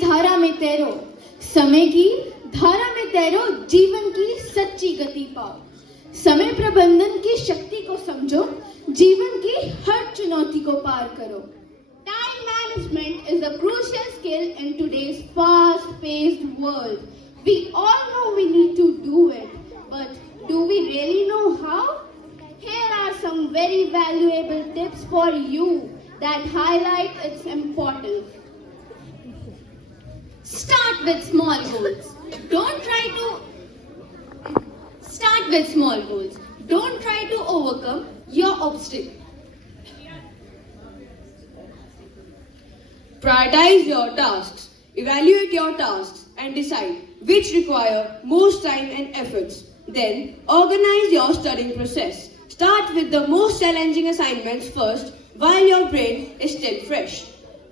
धारा में तैरो, समय की धारा में तैरो, जीवन की सच्ची गति पाओ। समय प्रबंधन की शक्ति को समझो, जीवन की हर चुनौती को पार करो। Time management is a crucial skill in today's fast-paced world. We all know we need to do it, but do we really know how? Here are some very valuable tips for you that highlight its importance. Start with small goals. Start with small goals. Don't try to overcome your obstacle. Prioritize your tasks. Evaluate your tasks and decide which require most time and efforts. Then, organize your studying process. Start with the most challenging assignments first while your brain is still fresh.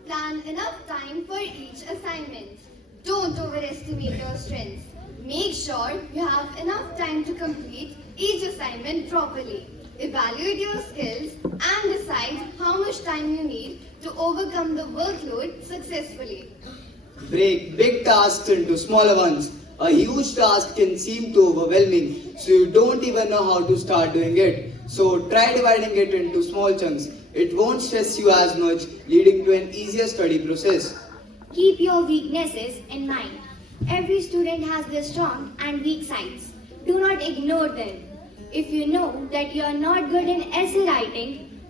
Plan enough time for each assignment. Don't overestimate your strengths. Make sure you have enough time to complete each assignment properly. Evaluate your skills and decide how much time you need to overcome the workload successfully. Break big tasks into smaller ones. A huge task can seem too overwhelming, so you don't even know how to start doing it. So try dividing it into small chunks. It won't stress you as much, leading to an easier study process. Keep your weaknesses in mind. Every student has their strong and weak sides. Do not ignore them. If you know that you are not good in essay writing,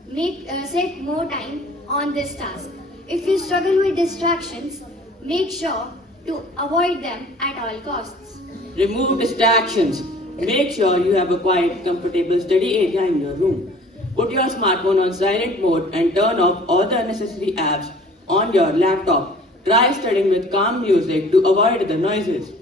set more time on this task. If you struggle with distractions, make sure to avoid them at all costs. Remove distractions. Make sure you have a quiet, comfortable study area in your room. Put your smartphone on silent mode and turn off all the unnecessary apps on your laptop. Try studying with calm music to avoid the noises.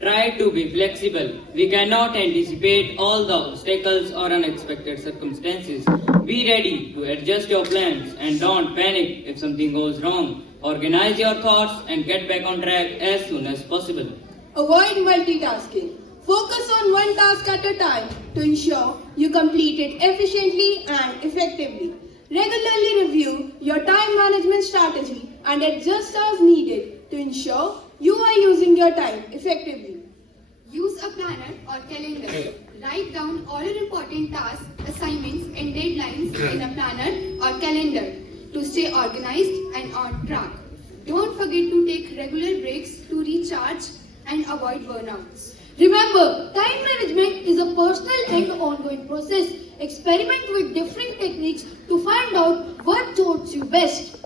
Try to be flexible. We cannot anticipate all the obstacles or unexpected circumstances. Be ready to adjust your plans and don't panic if something goes wrong. Organize your thoughts and get back on track as soon as possible. Avoid multitasking. Focus on one task at a time to ensure you complete it efficiently and effectively. Regularly review your time management strategy and adjust as needed to ensure you are using your time effectively. Use a planner or calendar. Write down all your important tasks, assignments, and deadlines in a planner or calendar to stay organized and on track. Don't forget to take regular breaks to recharge and avoid burnouts. Remember, time management is a personal and ongoing process. Experiment with different techniques to find out what suits you best.